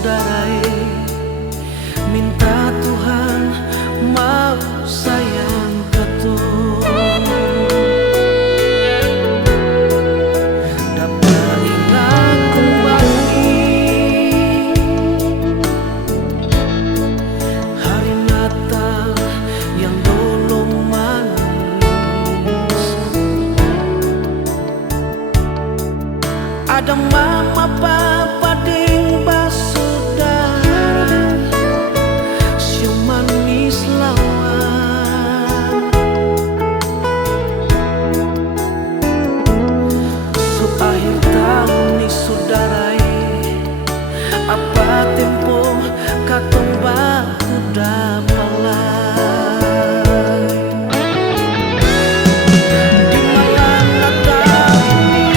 saudara, minta Tuhan mau sayang ketua dapat ingat kembali hari Natal yang dulu manis. Ada mama, papa, ding, basudara, siu manis lawan. Su akhir tahun ni saudara, apa tempo katong baku dapalai. Di malam Natal ini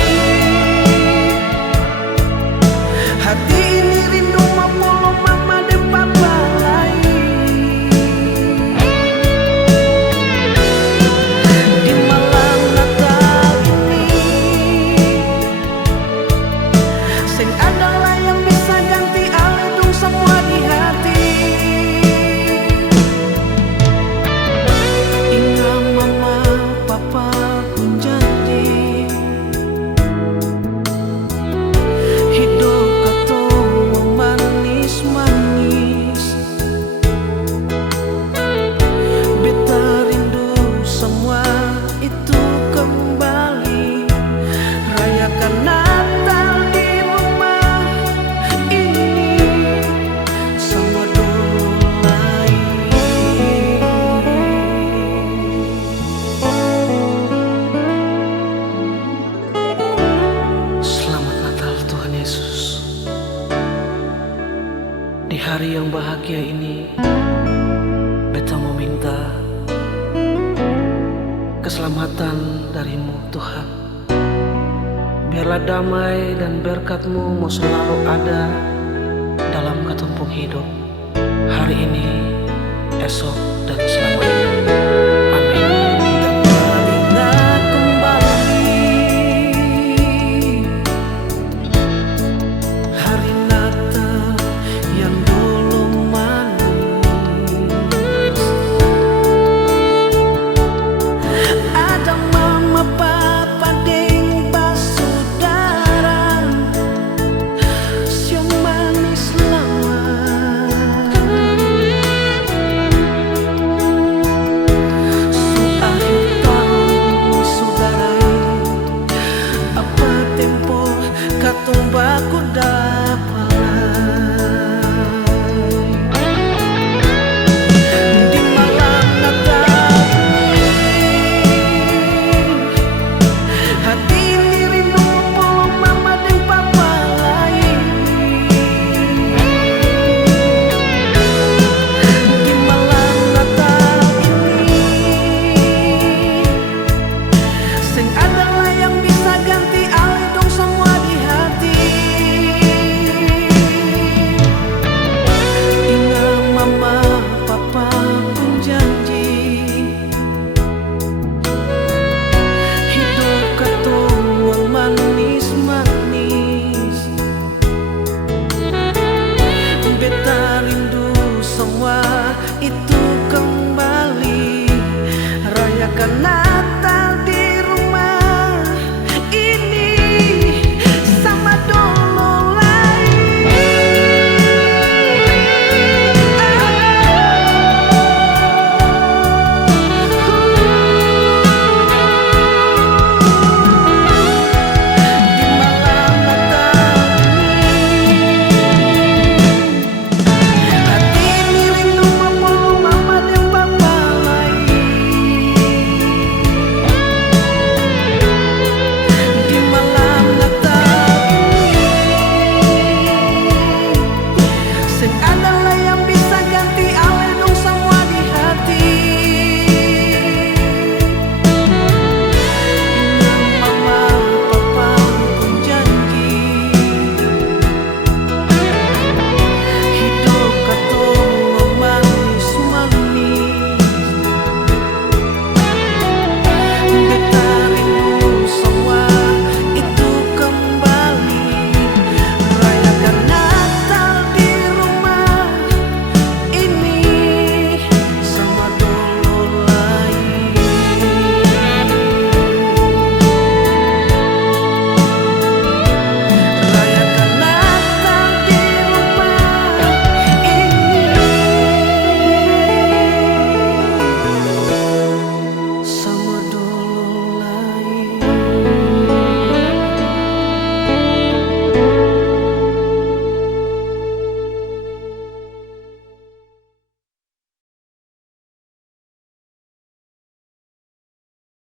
hati ini rindu memulung mama dan papa lain. Di malam Natal ini sing adalah yang bisa ganti aledung semua di hati. Ingat mama papa pun janji hidup katong manis-manis. Beta rindu semua itu kembali. Rayakan Natal di rumah ini sama dulu lain. Selamat Natal Tuhan Yesus. Di hari yang bahagia ini, beta meminta keselamatan darimu Tuhan. Biarlah damai dan berkat-Mu mau selalu ada dalam ketumpung hidup hari ini, esok, dan selamanya.